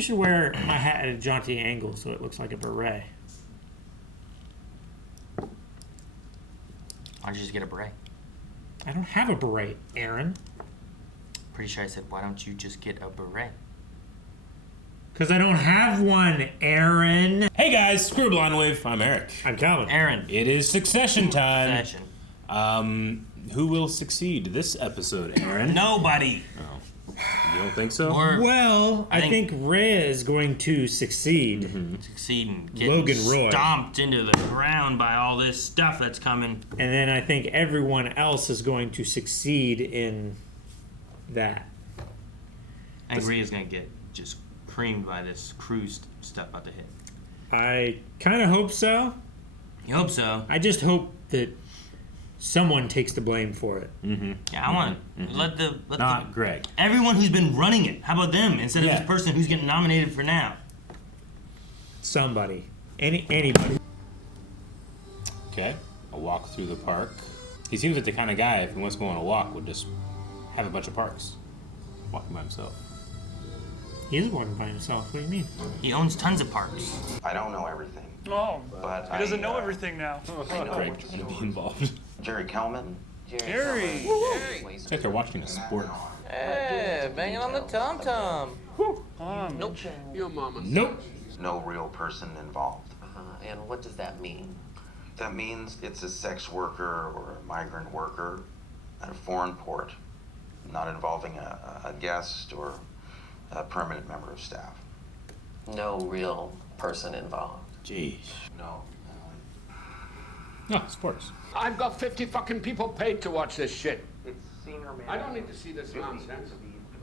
Maybe I should wear my hat at a jaunty angle so it looks like a beret. Why don't you just get a beret? I don't have a beret, Aaron. Pretty sure I said, why don't you just get a beret? Because I don't have one, Aaron. Hey guys, screw Blind Wave. I'm Eric. I'm Calvin. Aaron. It is succession time. Succession. Who will succeed this episode, Aaron? Nobody. Oh. You don't think so? Well, I think Rhea is going to succeed. Succeed and get Logan Roy. stomped into the ground by all this stuff that's coming. And then I think everyone else is going to succeed in that. I think Rhea's gonna get just creamed by this cruise stuff about to hit. I kind of hope so. You hope so. I just hope that someone takes the blame for it. Yeah, I want to let Not Greg. everyone who's been running it. How about them instead of this person who's getting nominated for now? Somebody. Anybody. Okay, a walk through the park. He seems like the kind of guy, if he wants to go on a walk, would just have a bunch of parks. Walking by himself. He is walking by himself. What do you mean? He owns tons of parks. I don't know everything. Oh, But he doesn't know everything now. I know Greg trying to be involved. Jerry Kelman. Harry! It's like they're watching a sport. Hey, banging on the tom-tom. Nope. Your mama. Nope. No real person involved. And what does that mean? That means it's a sex worker or a migrant worker at a foreign port, not involving a guest or a permanent member of staff. No real person involved. Jeez. No. No, sports. I've got 50 fucking people paid to watch this shit. It's senior man. I don't need to see this nonsense.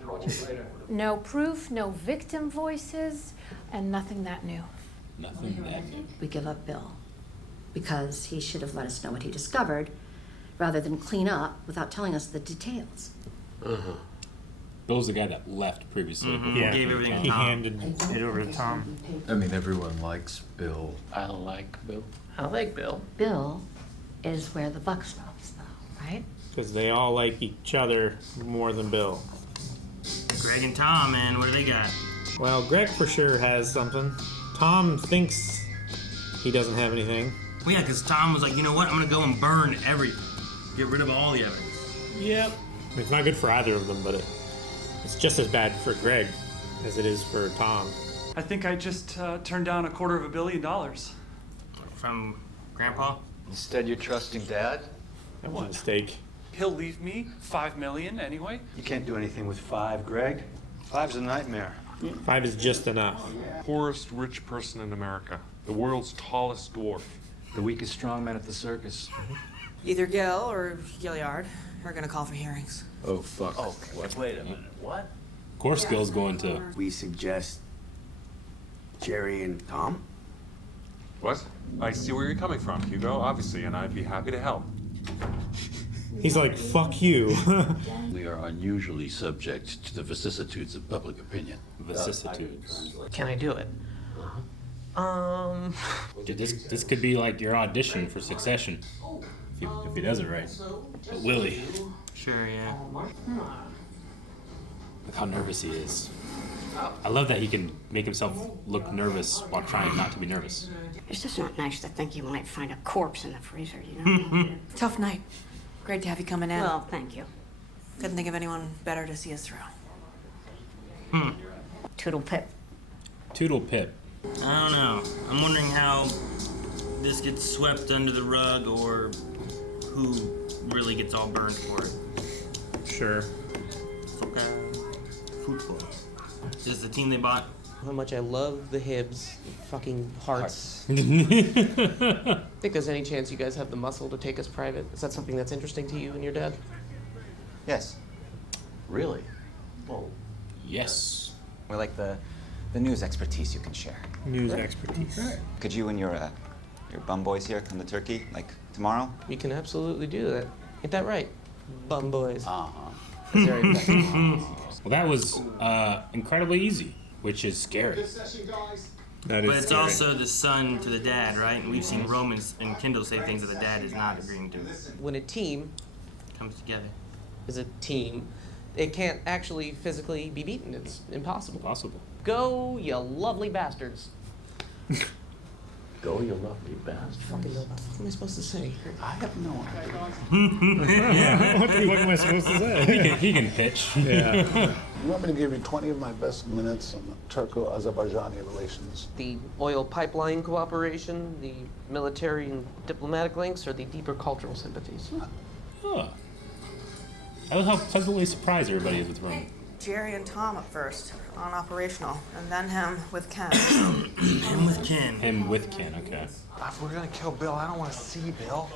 Watch it later. No proof, no victim voices, and nothing that new. Nothing that new. We give up Bill because he should have let us know what he discovered rather than clean up without telling us the details. Bill's the guy that left previously. Yeah, Gave everything to he Tom. handed it over to Tom. I mean, everyone likes Bill. I like Bill. I like Bill. Bill is where the buck stops, though, right? Because they all like each other more than Bill. Greg and Tom, man, what do they got? Well, Greg for sure has something. Tom thinks he doesn't have anything. Well, yeah, because Tom was like, you know what? I'm gonna go and burn everything. Get rid of all the evidence. Yep. It's not good for either of them, but it's just as bad for Greg as it is for Tom. I think I just turned down $250 million. From Grandpa? Instead, you're trusting Dad? That was a mistake. He'll leave me $5 million anyway. You can't do anything with 5, Greg. 5's a nightmare. 5 is just enough. Poorest rich person in America. The world's tallest dwarf. The weakest strongman at the circus. Either Gil or Gilliard are gonna call for hearings. Oh, fuck. Oh, wait a minute. What? Of course, Gil's going to. We suggest Jerry and Tom? What? I see where you're coming from, Hugo, obviously, and I'd be happy to help. He's like, fuck you. We are unusually subject to the vicissitudes of public opinion. Vicissitudes. Can I do it? Dude, this could be like your audition for Succession. If he does it right. But will he? Sure, yeah. Look how nervous he is. I love that he can make himself look nervous while trying not to be nervous. It's just not nice to think you might find a corpse in the freezer, you know? Tough night. Great to have you coming in. Well, thank you. Couldn't think of anyone better to see us through. Toodle pip. Toodle pip. I don't know. I'm wondering how this gets swept under the rug or who really gets all burned for it. Sure. Football. Is this the team they bought? How much I love the Hibs. Fucking hearts. Think there's any chance you guys have the muscle to take us private? Is that something that's interesting to you and your dad? Yes. Really? Well, Yes. We like the news expertise you can share. News expertise. Could you and your bum boys here come to Turkey, like tomorrow? we can absolutely do that. Ain't that right? Bum boys. Uh-huh. It's very effective. Well, that was incredibly easy, which is scary. That is But it's scary. also the son to the dad, right? And we've seen Roman and Kendal say things that the dad is not agreeing to. When a team Comes together. is a team, it can't actually physically be beaten. It's impossible. Possible. Go, you lovely bastards. Go, you lovely bastard. Fucking what am I supposed to say? I have no idea. Yeah. What am I supposed to say? He can pitch. Yeah. You want me to give you 20 of my best minutes on the Turco-Azerbaijani relations? The oil pipeline cooperation, the military and diplomatic links, or the deeper cultural sympathies? Oh. I love how pleasantly surprised everybody is with Rome. Jerry and Tom up first, on operational, and then him with Ken. Him with Ken. Him with Ken, okay. If we're gonna kill Bill, I don't want to see Bill.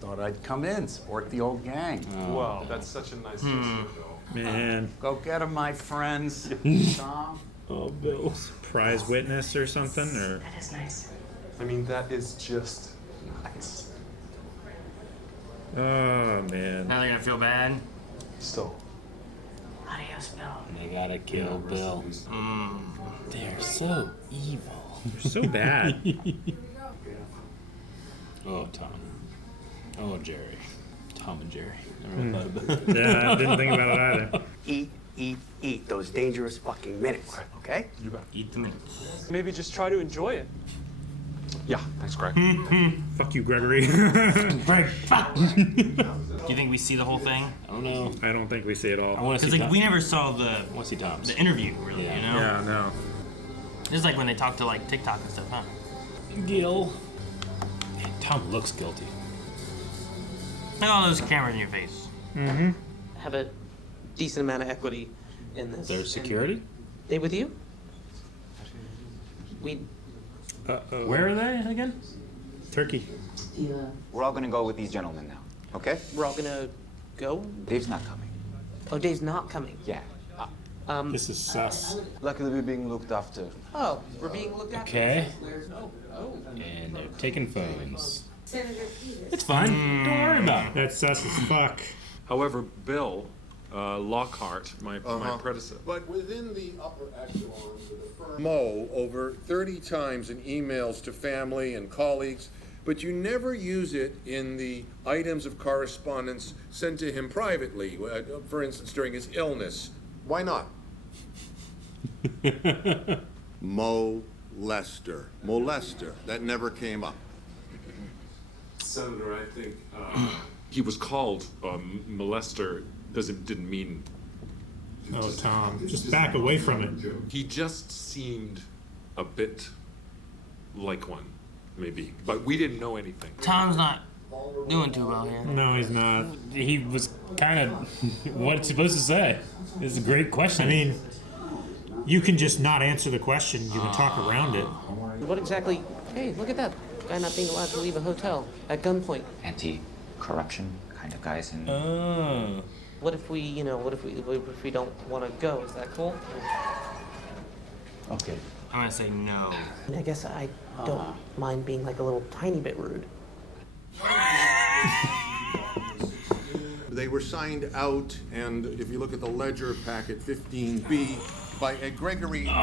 Thought I'd come in, support the old gang. Well, that's such a nice gesture, Bill. Man. Go get him, my friends. Tom. Oh, Bill. Prize witness or something, or? That is nice. I mean, that is just nice. Oh, man. Now they're gonna feel bad. Still. Adios, Bill. They gotta kill Bill. They're so evil. They're so bad. Oh, Tom. Oh, Jerry. Tom and Jerry. Never thought about it. Yeah, I didn't think about it either. Eat those dangerous fucking minutes, okay? You bet. Eat the minutes. Maybe just try to enjoy it. Yeah, thanks, Greg. Fuck you, Gregory. Greg, fuck. Do you think we see the whole thing? I don't know. I don't think we see it all. I want to see Because like Tom. we never saw the I want to see Tom's. the interview, really. Yeah. You know? Yeah, no. It's like when they talk to like TikTok and stuff, huh? Gil. Man, Tom looks guilty. Look at all those cameras in your face. Mm-hmm. Have a decent amount of equity in this. There's security? They with you? We. Uh-oh. Where are they again? Turkey. We're all gonna go with these gentlemen now, okay? We're all gonna go? Dave's not coming. Oh, Dave's not coming. Yeah. This is sus. Luckily, we're being looked after. Oh, we're being looked at. Okay. Oh. And they're taking phones. It's Fine. Don't worry about it. That's sus as fuck. However, Bill Lockhart, my predecessor. But within the upper echelons of the firm, Mo over 30 times in emails to family and colleagues, but you never use it in the items of correspondence sent to him privately, for instance, during his illness. Why not? Molester. That never came up. Senator, I think he was called molester because it didn't mean. Oh, Tom, just back away from it. He just seemed a bit like one, maybe, but we didn't know anything. Tom's not doing too well here. No, he's not. He was kind of what it's supposed to say. It's a great question. I mean, you can just not answer the question. You can talk around it. What exactly? Hey, look at that guy not being allowed to leave a hotel at gunpoint. Anti-corruption kind of guys, and Oh. What if we, what if we don't want to go? Is that cool? Okay. I'm gonna say no. I guess I don't mind being like a little tiny bit rude. They were signed out, and if you look at the ledger packet 15B, by a Gregory Hirsch.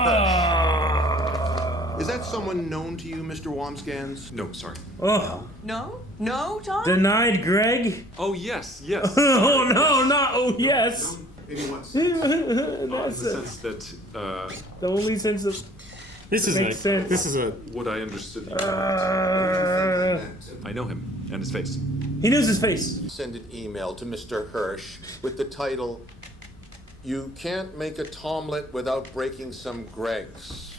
Is that someone known to you, Mr. Wamsgans? No, sorry. Oh, No? No, Tom? denied, Greg. Oh yes. Oh no, not oh yes. In what In the That's sense that the only sense of This is makes sense. This is a. what I understood. I know him and his face. He knows his face. Send an email to Mr. Hirsch with the title, "You can't make a Tomlet without breaking some Gregs."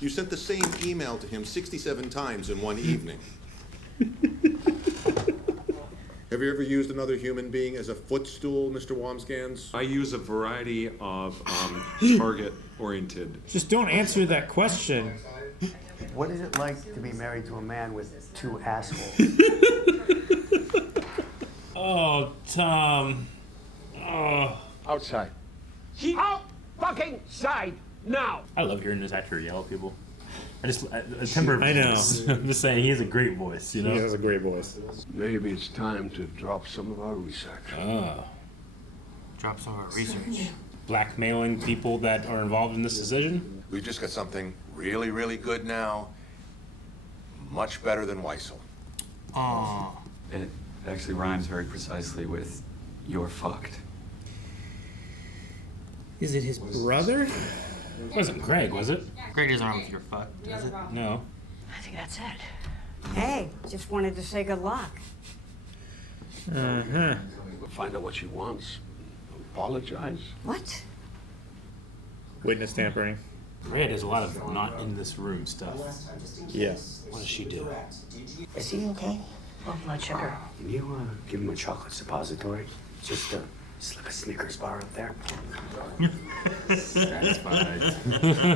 You sent the same email to him 67 times in one evening. Have you ever used another human being as a footstool, Mr. Wamsgans? I use a variety of target-oriented. Just don't answer that question. What is it like to be married to a man with two assholes? Oh, Tom. Oh. Outside. Out fucking side now! I love hearing this actor yell at people. A timbre of I know. voice. I'm just saying, he has a great voice, you know? He has a great voice. Maybe it's time to drop some of our research. Oh. Drop some of our research. Blackmailing people that are involved in this decision? We've just got something really, really good now. Much better than Weissel. Oh. It actually rhymes very precisely with "you're fucked." Is it his brother? It wasn't Greg, was it? Greg doesn't run with your fuck, does it? No. I think that's it. Hey, just wanted to say good luck. Uh-huh. Find out what she wants. Apologize. What? Witness tampering. Marietta does a lot of not in this room stuff. Yeah. What does she do? Is he okay? Low blood sugar. Can you give him a chocolate suppository? Just slip a Snickers bar up there. Satisfied.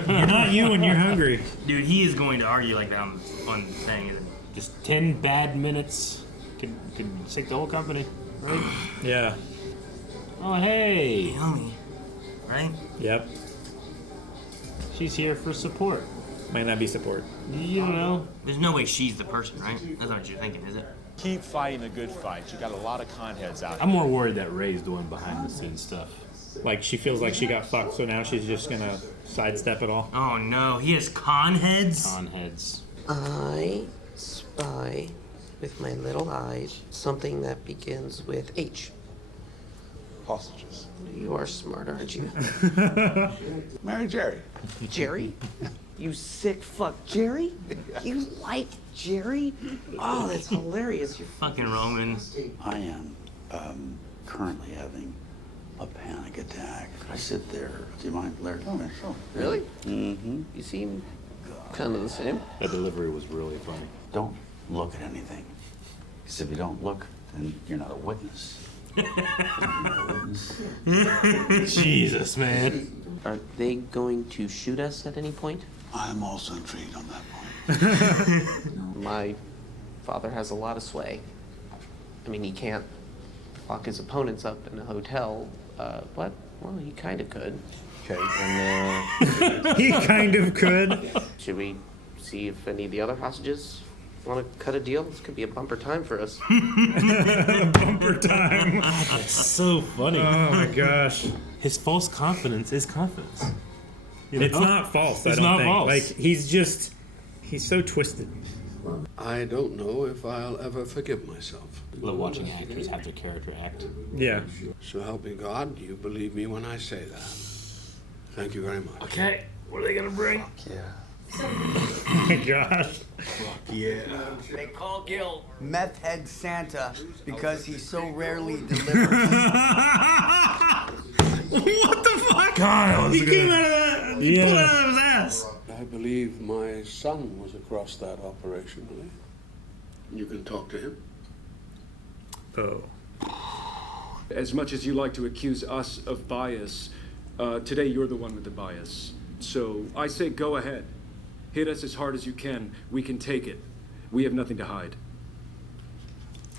You're not you when you're hungry. Dude, he is going to argue like that on thing. Just 10 bad minutes could sink the whole company, right? Yeah. Oh, hey. Yummy. Right? Yep. She's here for support. Might not be support. You don't know. There's no way she's the person, right? That's not what you're thinking, is it? Keep fighting the good fight. You got a lot of con heads out I'm more worried that Ray's doing behind the scenes stuff. Like she feels like she got fucked, so now she's just gonna sidestep it all. Oh no, he has con heads? Con heads. I spy with my little eyes something that begins with H. Hostages. You are smart, aren't you? Marry Jerry. Jerry? You sick fuck, Jerry? You like Jerry? Oh, that's hilarious. You're Fucking Roman. I am currently having a panic attack. I sit there. Do you mind, Larry? Oh, yeah, sure. Really? Mm-hmm. You seem kind of the same. That delivery was really funny. Don't look at anything. Because if you don't look, then you're not a witness. Jesus, man. Are they going to shoot us at any point? I'm also intrigued on that point. My father has a lot of sway. I mean, he can't lock his opponents up in a hotel, but, well, he kind of could. Okay, and He kind of could. Should we see if any of the other hostages want to cut a deal? This could be a bumper time for us. Bumper time. That's so funny. Oh my gosh. His false confidence is confidence. You It's know? not false, I It's don't not think. false. Like, he's so twisted. I don't know if I'll ever forgive myself. Love watching actors have their character act. Yeah. So help me God, you believe me when I say that. Thank you very much. Okay, what are they gonna bring? Yeah. Oh my gosh. Yeah. They call Gil Meth Head Santa because he so rarely delivers. What the fuck? God, that was He good. came out of that. He pulled it out of his ass. I believe my son was across that operation, right? You can talk to him. Oh. As much as you like to accuse us of bias, today you're the one with the bias. So I say go ahead. Hit us as hard as you can. We can take it. We have nothing to hide.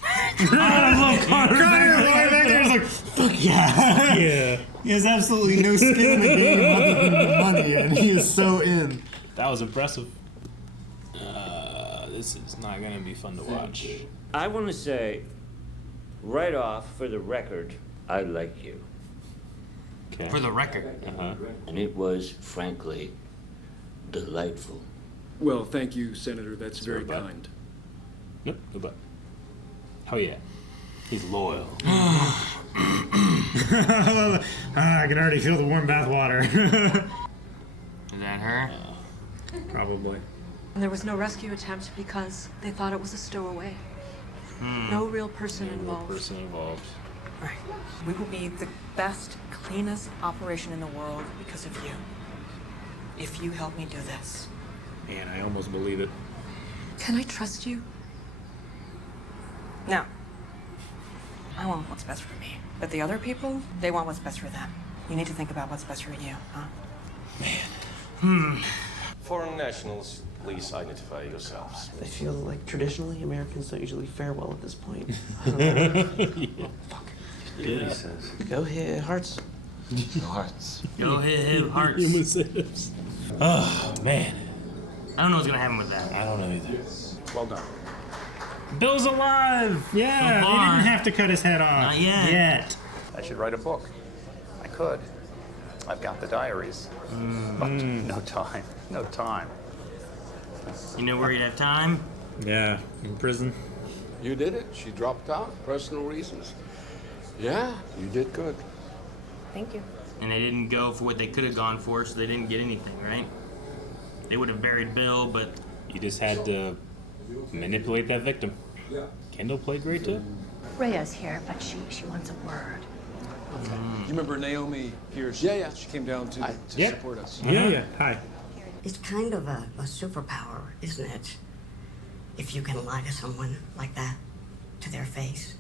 I love Connor back there was like, fuck yeah. Yeah. He has absolutely no skin in the game other than the money, and he is so in. That was impressive. This is not gonna be fun to watch. I want to say, right off, for the record, I like you. Okay. For the record. Uh-huh. And it was, frankly, delightful. Well, thank you, Senator. That's very Sorry, bud. kind. Nope, no but. Oh yeah. He's loyal. I can already feel the warm bath water. Is that her? Probably. And there was no rescue attempt because they thought it was a stowaway. No real person involved. Right. We will be the best, cleanest operation in the world because of you. If you help me do this. Man, I almost believe it. Can I trust you? No. I want what's best for me. But the other people, they want what's best for them. You need to think about what's best for you, huh? Foreign nationals, please identify yourselves. I feel like traditionally Americans don't usually fare well at this point. I don't know. Yeah. Fuck. Yeah, he says. Go hit hearts. No hearts. Go hit hearts. Oh, man. I don't know what's gonna happen with that. I don't know either. Well done. Bill's alive! Yeah, So they far. didn't have to cut his head off. Not yet. I should write a book. I could. I've got the diaries. But no time. No time. You know where you'd have time? Yeah, in prison. You did it. She dropped out. Personal reasons. Yeah, you did good. Thank you. and they didn't go for what they could have gone for, so they didn't get anything, right? They would have buried Bill, but You just had to manipulate that victim. Kendal played great too. Rhea's here, but she wants a word. You remember Naomi here? Yeah. She came down to Yeah. support us. Yeah. Hi. It's kind of a superpower, isn't it? If you can lie to someone like that, to their face.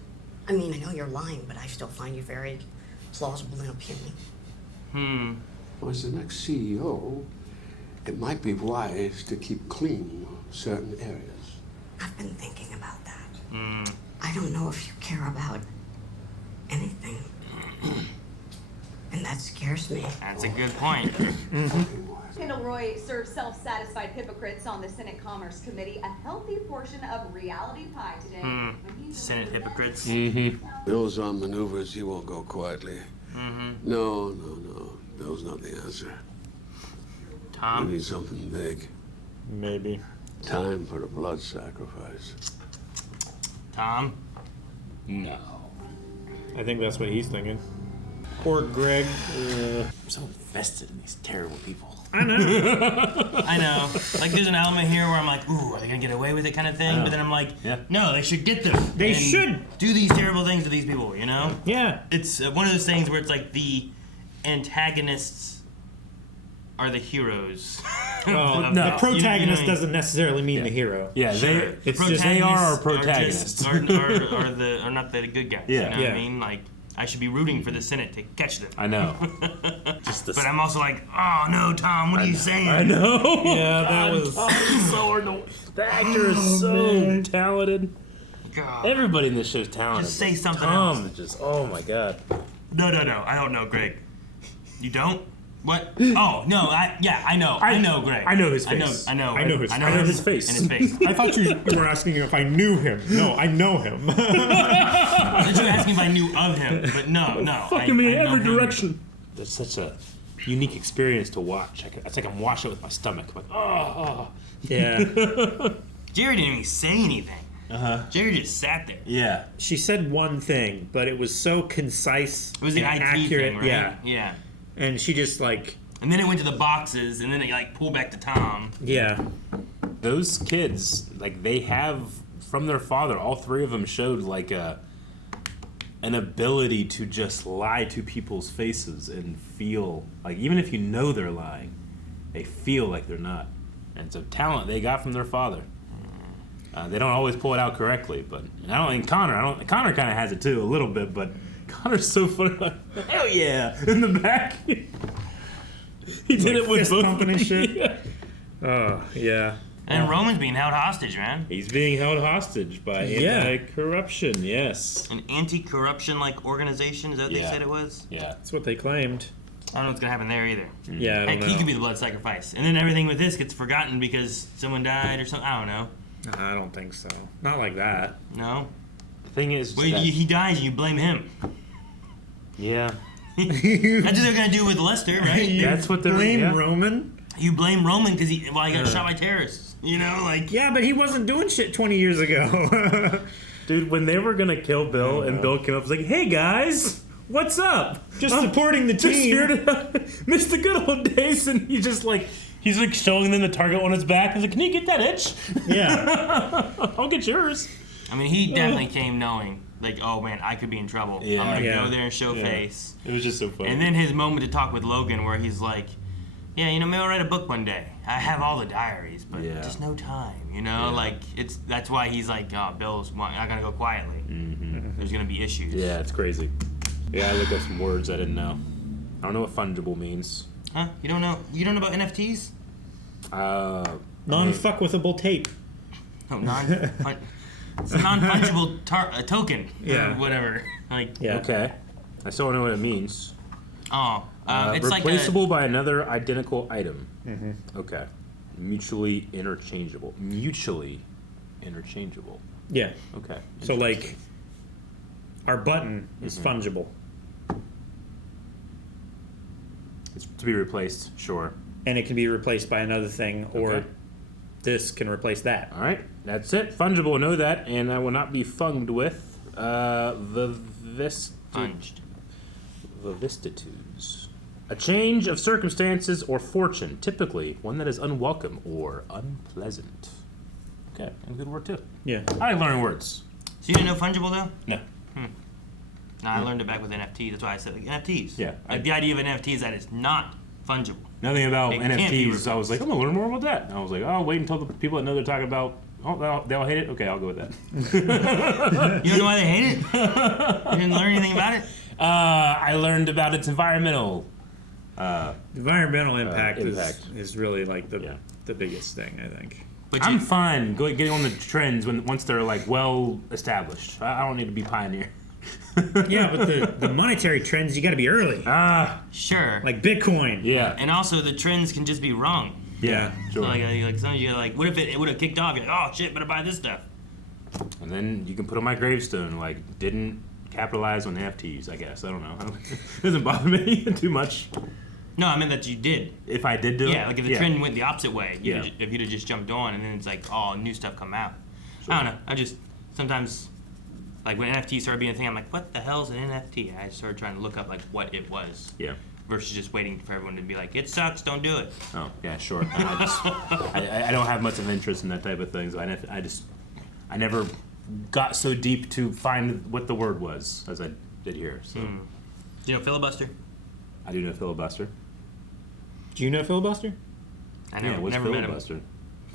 I mean, I know you're lying, but I still find you very plausible and appealing. Well, as the next CEO, it might be wise to keep clean certain areas. I've been thinking about that. I don't know if you care about anything. And that scares me. that's a good point. Kendal Roy serves self-satisfied hypocrites on the Senate Commerce Committee a healthy portion of reality pie today. Senate hypocrites. Bill's on maneuvers, he won't go quietly. No. Bill's not the answer. We Tom? need something big. Maybe. Time for a blood sacrifice. Tom? No. I think that's what he's thinking. Poor Greg. I'm so invested in these terrible people. I know. I know. Like, there's an element here where I'm like, ooh, are they gonna get away with it kind of thing? But then I'm like, no, they should get them. They and should. do these terrible things to these people, you know? Yeah. It's one of those things where it's like the antagonists are the heroes. Well, the protagonist doesn't necessarily mean the hero. Yeah, Sure. it's just they are our protagonists. protagonists. Are not the good guys. Yeah. You know what I mean? Like, I should be rooting for the Senate to catch them. I know. But I'm also like, oh no, Tom, what are you saying? I know. Yeah, that was so hard to. The actor is so talented. God. Everybody in this show is talented. Just say something Tom else. is just, oh my god. No, I don't know, Greg. You don't? What? Oh no, I know. I know Greg. I know his face. I know his face. And his face. I thought you were asking if I knew him. No, I know him. I thought you were asking if I knew of him, but no. Fucking me in I know every him. direction. It's such a unique experience to watch. It's like I'm watching it with my stomach. I'm like, oh. Yeah. Jerry didn't even say anything. Jerry just sat there. Yeah. She said one thing, but it was so concise. It was the and IT accurate. thing, right? Yeah. And she just like. And then it went to the boxes, and then it like pulled back to Tom. Yeah. Those kids, like they have from their father, all three of them showed like an ability to just lie to people's faces and feel like even if you know they're lying, they feel like they're not. And it's a talent they got from their father. They don't always pull it out correctly, but and I don't think Connor kind of has it too a little bit, but Connor's so funny. Like, hell yeah! In the back, he did it with fist both pumping and shit. Yeah. Oh yeah. And Roman's being held hostage, man. He's being held hostage by anti-corruption. Yes. An anti-corruption like organization. Is that what they Yeah. said it was? Yeah. That's what they claimed. I don't know what's gonna happen there either. Yeah, I don't Heck, know. he could be the blood sacrifice, and then everything with this gets forgotten because someone died or something. I don't know. I don't think so. Not like that. No. The thing is, Well, that- he dies and you blame him. yeah. That's what they're gonna do with Lester, right? That's what they're Blame yeah. Roman. You blame Roman because he got shot by terrorists. You know, like Yeah, but he wasn't doing shit 20 years ago. Dude, when they were gonna kill Bill and Bill came up and was like, "Hey guys, what's up? Just supporting the Just team." here to miss the good old days." And he's like showing them the target on his back. He's like, "Can you get that itch?" Yeah. I'll get yours. I mean, he definitely came knowing, like, oh man, I could be in trouble. Yeah. I'm gonna Yeah. go there and show Yeah. face. It was just so funny. And then his moment to talk with Logan, where he's like, yeah, you know, maybe I'll write a book one day. I have all the diaries, but Yeah. just no time. You know, Yeah. like that's why he's like, oh, Bill's not gonna go quietly. There's gonna be issues. Yeah, it's crazy. Yeah, I looked up some words I didn't know. I don't know what fungible means. Huh? You don't know? You don't know about NFTs? Non-fuckwithable tape. No, it's a non-fungible token. Yeah. Or whatever. Like. Yeah. Okay. I still don't know what it means. Oh. It's replaceable by another identical item. Mm-hmm. Okay. Mutually interchangeable. Mutually interchangeable. Yeah. Okay. So like, our button is Mm-hmm. fungible. It's to be replaced, sure. And it can be replaced by another thing, or Okay. this can replace that. All right, that's it. Fungible, know that, and I will not be funged with Funged. Vivistitudes. A change of circumstances or fortune, typically one that is unwelcome or unpleasant. Okay, and a good word too. Yeah. I learn words. So you didn't know fungible though? No. No, I learned it back with NFTs. That's why I said like NFTs. Yeah. Like the idea of an NFT is that it's not fungible. Nothing about It can't be NFTs. I was like, I'm gonna learn more about that. And I was like, oh, wait until the people that know they're talking about. Oh, they all hate it. Okay, I'll go with that. You don't know why they hate it? You didn't learn anything about it? I learned about its environmental. Environmental impact. Is really like the biggest thing, I think. But I'm fine getting on the trends once they're like well established. I don't need to be pioneer. Yeah, but the monetary trends, you got to be early. Sure. Like Bitcoin. Yeah. And also the trends can just be wrong. Yeah, So sure. like sometimes you gotta like, what if it would have kicked off? You're like, oh shit, better buy this stuff. And then you can put on my gravestone, like, didn't capitalize on NFTs, I guess. I don't know. It doesn't bother me too much. No, I meant that you did. If I did do it? Yeah, like if the trend went the opposite way, Yeah. if you'd have just jumped on and then it's like, oh, new stuff come out. I don't know. I just, sometimes, like when NFTs started being a thing, I'm like, what the hell's an NFT? And I started trying to look up like what it was. Yeah. Versus just waiting for everyone to be like, it sucks, don't do it. Oh, yeah, sure. I don't have much of interest in that type of thing, so I never got so deep to find what the word was as I did here. So. Do you know filibuster? I do know filibuster. Do you know filibuster? I never, what's never met him. filibuster?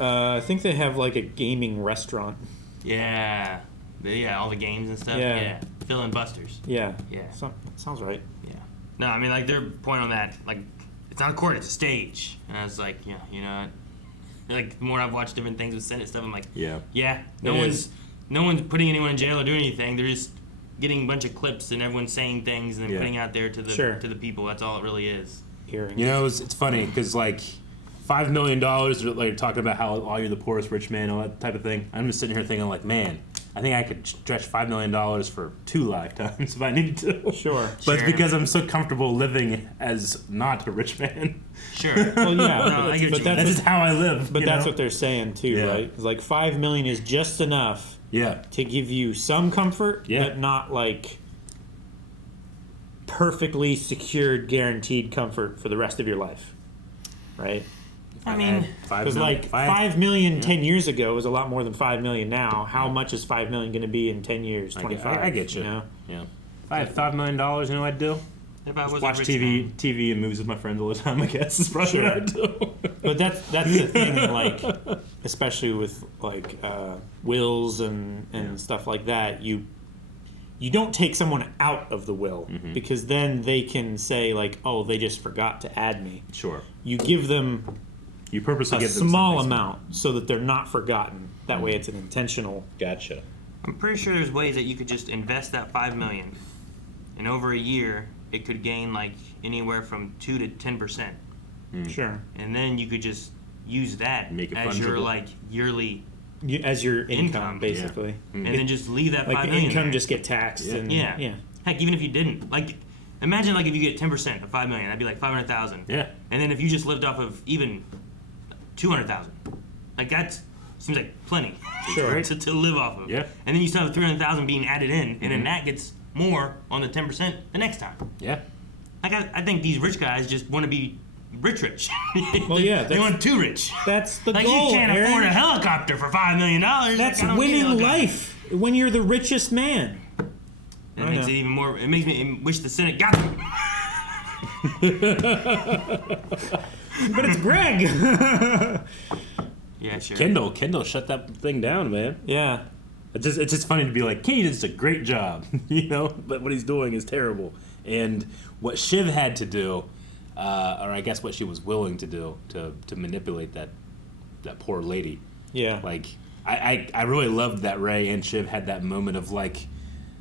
I think they have like a gaming restaurant. Yeah. Yeah, all the games and stuff. Yeah. Filibusters. Yeah. Yeah. Sounds right. Yeah. No, I mean, like, their point on that, like, it's not a court, it's a stage. And I was like, yeah, you know, like, the more I've watched different things with Senate stuff, I'm like, yeah, no one's putting anyone in jail or doing anything. They're just getting a bunch of clips and everyone's saying things and then putting out there to the people. That's all it really is. Hearing. You know, it's funny because like $5 million, like talking about how you're the poorest rich man, all that type of thing. I'm just sitting here thinking like, man, I think I could stretch $5 million for 2 lifetimes if I needed to. Sure. But it's because I'm so comfortable living as not a rich man. Sure. Well, yeah, No, I get but you. that's That's just how I live. But you that's know? what they're saying too, Yeah. right? It's like $5 million is just enough. Yeah. To give you some comfort, but not like perfectly secured, guaranteed comfort for the rest of your life, right? I mean, because like 5 million 10 years ago was a lot more than 5 million now. How much is 5 million going to be in 10 years? 25. I get you. know? Yeah. If I had $5 million, you know what I'd do? If I Just was watch rich TV and movies with my friends all the time. I guess is probably what I'd do. But that's the thing, like, especially with like wills and stuff like that, you don't take someone out of the will because then they can say like, oh, they just forgot to add me. Sure. You give them You purposely a give them small something amount so that they're not forgotten. That way, it's an intentional. Gotcha. I'm pretty sure there's ways that you could just invest that $5 million, and over a year it could gain like anywhere from 2 to 10%. Sure. And then you could just use that Make it as your fungible. like yearly As your income, basically. and then just leave that Like 5 the million income there. just get taxed. And, yeah. Heck, even if you didn't, like, imagine like if you get 10% of 5 million, that'd be like 500,000. Yeah. And then if you just lived off of even 200,000, like that seems like plenty. Sure. to live off of. Yeah. And then you still have 300,000 being added in, and then that gets more on the 10% the next time. Yeah. Like I think these rich guys just want to be rich. Well, yeah, they want too rich. That's the Like goal, you can't Aaron. afford a helicopter for $5 million. That's Like, I don't need a winning helicopter. life when you're the richest man. It makes it even more. It makes me wish the Senate got them. But it's Greg. Yeah, sure. Kendal shut that thing down, man. Yeah. It's just funny to be like, Kenny does a great job, you know, but what he's doing is terrible. And what Shiv had to do, or I guess what she was willing to do to manipulate that poor lady. Yeah. Like, I really loved that Ray and Shiv had that moment of like,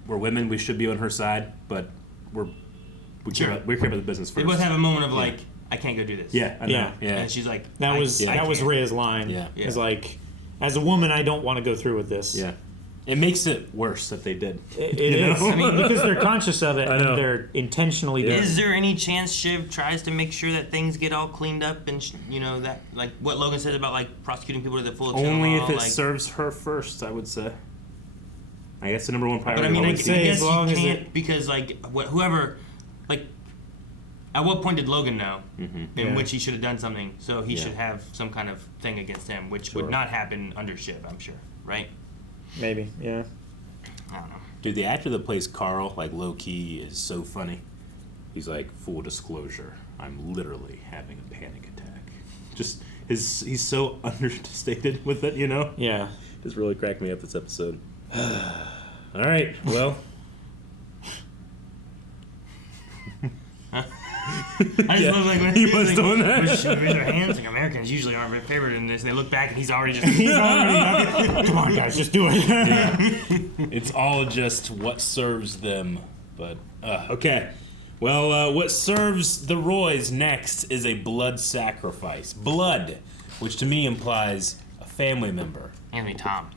we're women, we should be on her side, but we care about the business first. They both have a moment of like, I can't go do this. Yeah, I know. Yeah. And she's like, That was can't. Rhea's line. Yeah. It's like, as a woman, I don't want to go through with this. Yeah. It makes it worse that they did. It is. I mean, because they're conscious of it I know. and they're intentionally doing it. Is there any chance Shiv tries to make sure that things get all cleaned up and that like what Logan said about like prosecuting people to the full extent? Only if it like, serves her first, I would say. I guess the number one priority. But I mean, I always guess is- you can't because like whoever, like At what point did Logan know in Yeah. which he should have done something? So he Yeah. should have some kind of thing against him, which Sure. would not happen under Shiv, I'm sure, right? Maybe, yeah. I don't know. Dude, the actor that plays Carl, like low key, is so funny. He's like, full disclosure, I'm literally having a panic attack. Just he's so understated with it, you know? Yeah. Just really cracked me up this episode. All right, well. I just love like when he he's was like, doing that. Raise your hands. Like Americans usually aren't very favored in this. And they look back and he's already just. Come on, guys, just do it. Yeah. It's all just what serves them. But okay. Well, what serves the Roys next is a blood sacrifice. Blood, which to me implies a family member. Anthony Tom.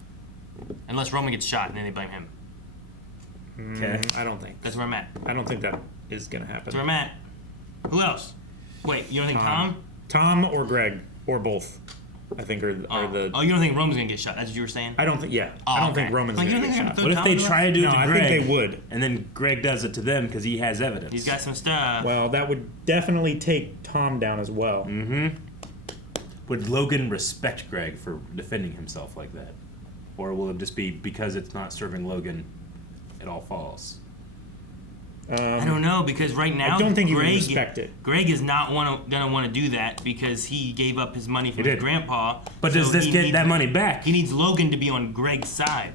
Unless Roman gets shot and then they blame him. Okay. I don't think. That's where I'm at. I don't think that is gonna happen. That's where I'm at. Who else? Wait, you don't think Tom? Tom or Greg or both? I think are the. Oh, you don't think Roman's gonna get shot? That's what you were saying? I don't think. Yeah. Oh, I don't okay. think Roman's Like, you gonna don't get think shot. they're What if they try to do it No, to I Greg? think they would. And then Greg does it to them because he has evidence. He's got some stuff. Well, that would definitely take Tom down as well. Mm-hmm. Would Logan respect Greg for defending himself like that? Or will it just be because it's not serving Logan, it all falls? I don't know, because right now I don't think he would Greg, respect it. Greg is not gonna want to do that because he gave up his money from his did. grandpa. But does this get that money back? He needs Logan to be on Greg's side.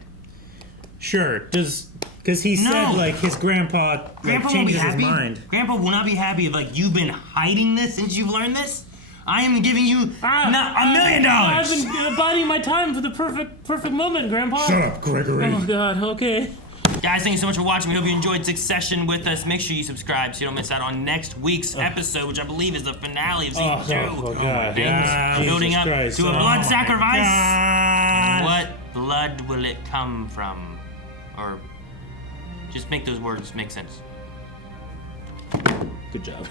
Sure. Because he said like his grandpa Grandpa like, won't be changes his happy. mind. Grandpa will not be happy if like you've been hiding this since you've learned this. I am giving you $1 million. I've been biding my time for the perfect moment, Grandpa. Shut up, Gregory. Oh God. Okay. Guys, thank you so much for watching. We hope you enjoyed Succession with us. Make sure you subscribe so you don't miss out on next week's episode, which I believe is the finale of season 2. Oh, God. Things building up Christ. to a Oh, blood my sacrifice. What blood will it come from? Or just make those words make sense. Good job.